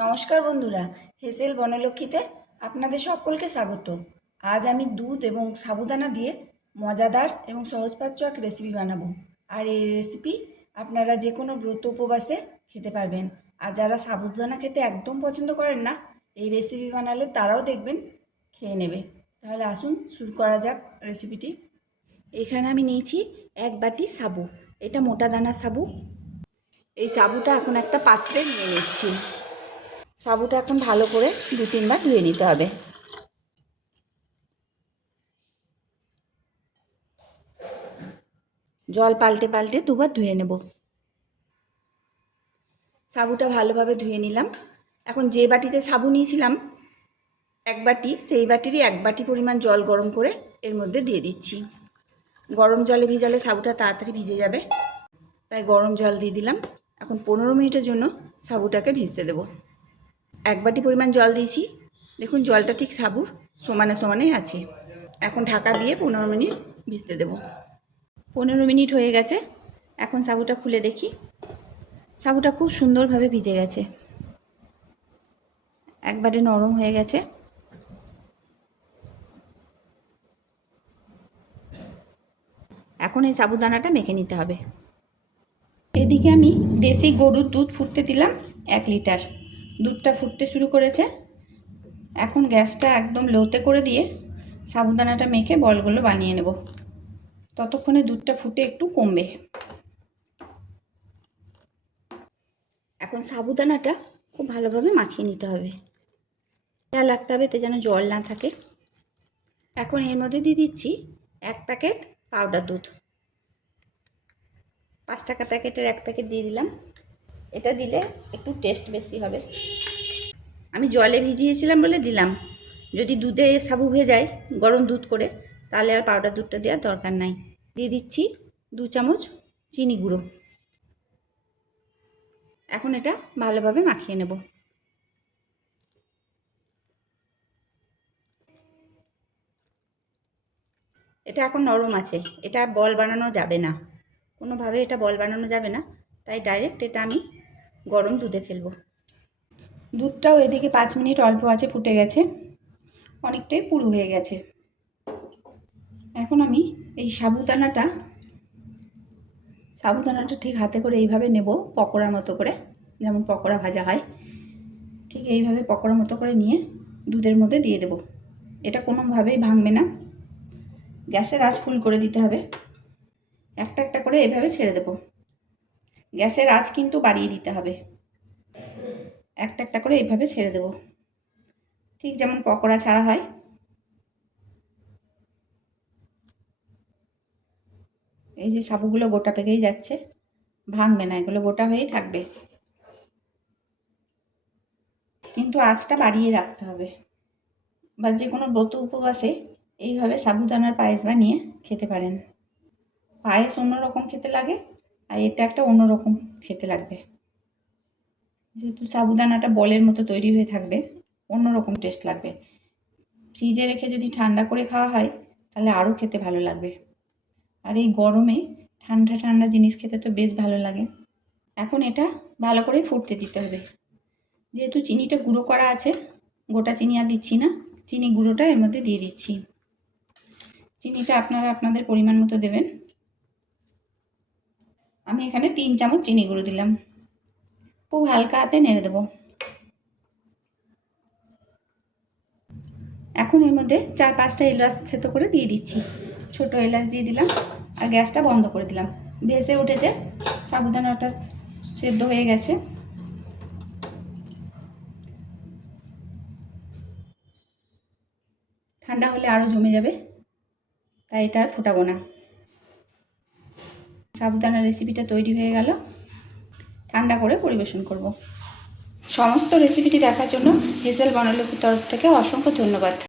নমস্কার বন্ধুরা, হেসেল বনলক্ষ্মীতে আপনাদের সকলকে স্বাগত। আজ আমি দুধ এবং সাবুদানা দিয়ে মজাদার এবং সহজপাচ্য এক রেসিপি বানাবো। আর এই রেসিপি আপনারা যে কোনো ব্রত উপবাসে খেতে পারবেন। আর যারা সাবুদানা খেতে একদম পছন্দ করেন না, এই রেসিপি বানালে তারাও দেখবেন, খেয়ে নেবে। তাহলে আসুন, শুরু করা যাক রেসিপিটি এখানে আমি নিয়েছি এক বাটি সাবু। এটা মোটা দানা সাবু। এই সাবুটা এখন একটা পাত্রে নিয়ে নিচ্ছি। সাবুটা এখন ভালো করে দু তিনবার ধুয়ে নিতে হবে। জল পাল্টে পাল্টে দুবার ধুয়ে নেব। সাবুটা ভালোভাবে ধুয়ে নিলাম। এখন যে বাটিতে সাবু নিয়েছিলাম, এক বাটি, সেই বাটিরই এক বাটি পরিমাণ জল গরম করে এর মধ্যে দিয়ে দিচ্ছি। গরম জলে ভিজালে সাবুটা তাড়াতাড়ি ভিজে যাবে। তাই গরম জল দিয়ে দিলাম। এখন পনেরো মিনিটের জন্য সাবুটাকে ভিজতে দেবো। এক বাটি পরিমাণ জল দিয়েছি। দেখুন, জলটা ঠিক সাবুর, সমানে সমানে আছে। এখন ঢাকা দিয়ে পনেরো মিনিট ভিজতে দেব। পনেরো মিনিট হয়ে গেছে। এখন সাবুটা খুলে দেখি। সাবুটা খুব সুন্দরভাবে ভিজে গেছে। একবারে নরম হয়ে গেছে। এখন এই সাবুদানাটা মেখে নিতে হবে। এদিকে আমি দেশি গরুর দুধ ফুটতে দিলাম এক লিটার। দুধটা ফুটতে শুরু করেছে। এখন গ্যাসটা একদম লোতে করে দিয়ে সাবুদানাটা মেখে বলগুলো বানিয়ে নেব। ততক্ষণে দুধটা ফুটে একটু কমবে। এখন সাবুদানাটা খুব ভালোভাবে মাখিয়ে নিতে হবে। খেয়াল রাখতে হবে এতে যেন জল না থাকে। এখন এর মধ্যে দিয়ে দিচ্ছি এক প্যাকেট পাউডার দুধ। পাঁচ টাকা প্যাকেটের এক প্যাকেট দিয়ে দিলাম। এটা দিলে একটু টেস্ট বেশি হবে। আমি জলে ভিজিয়েছিলাম বলে দিলাম। যদি দুধে সাবু ভেজায় গরম দুধ করে, তাহলে আর পাউডার দুধটা দেওয়ার দরকার নাই। দিয়ে দিচ্ছি দু চামচ চিনি গুঁড়ো। এখন এটা ভালোভাবে মাখিয়ে নেব। এটা এখন নরম আছে, এটা বল বানানো যাবে না। কোনোভাবে এটা বল বানানো যাবে না, তাই ডাইরেক্ট এটা আমি গরম দুধে ফেলব। দুধটাও এদিকে পাঁচ মিনিট অল্প আছে ফুটে গেছে। অনেকটাই পুরু হয়ে গেছে। এখন আমি এই সাবুদানাটা সাবুদানাটা ঠিক হাতে করে এইভাবে নেব পকোড়ার মতো করে, যেমন পকোড়া ভাজা হয়। ঠিক এইভাবে পকোড়ার মতো করে নিয়ে দুধের মধ্যে দিয়ে দেব। এটা কোনোভাবেই ভাঙবে না। গ্যাসের আঁচ ফুল করে দিতে হবে। একটা একটা করে এভাবে ছেড়ে দেব। গ্যাসের আঁচ কিন্তু বাড়িয়ে দিতে হবে। একটা একটা করে এইভাবে ছেড়ে দেব। ঠিক যেমন পকোড়া ছাড়া হয়। এই যে সাবুগুলো গোটা পেকেই যাচ্ছে। ভাঙবে না, এগুলো গোটা হয়েই থাকবে। কিন্তু আঁচটা বাড়িয়ে রাখতে হবে। বা যে কোনো ব্রত উপবাসে এইভাবে সাবুদানার পায়েস বানিয়ে খেতে পারেন। পায়েস অন্যরকম খেতে লাগে। আর এটা একটা অন্যরকম খেতে লাগবে। যেহেতু সাবুদানাটা বলের মতো তৈরি হয়ে থাকবে, অন্যরকম টেস্ট লাগবে। ফ্রিজে রেখে যদি ঠান্ডা করে খাওয়া হয়, তাহলে আরও খেতে ভালো লাগবে। আর এই গরমে ঠান্ডা ঠান্ডা জিনিস খেতে তো বেশ ভালো লাগে। এখন এটা ভালো করে ফুটতে দিতে হবে। যেহেতু চিনিটা গুঁড়ো করা আছে, গোটা চিনি আর দিচ্ছি না, চিনি গুঁড়োটা এর মধ্যে দিয়ে দিচ্ছি। চিনিটা আপনারা আপনাদের পরিমাণ মতো দেবেন। এখানে তিন চামচ চিনি গুঁড়ো দিলাম। খুব হালকা হাতে নেড়ে দেবো। এখন এর মধ্যে চার পাঁচটা এলাচ থেতো করে দিয়ে দিচ্ছি। ছোট এলাচ দিয়ে দিলাম আর গ্যাসটা বন্ধ করে দিলাম। ভেসে উঠেছে, সাবুদানাটা সেদ্ধ হয়ে গেছে। ঠান্ডা হলে আরও জমে যাবে, তাই এটা আর ফুটাবো না। সাবুদানা রেসিপিটা তৈরি হয়ে গেল। ঠান্ডা করে পরিবেশন করব। সমস্ত রেসিপিটি দেখার জন্য হেসেল বনলক্ষ্মীর তরফ থেকে অসংখ্য ধন্যবাদ।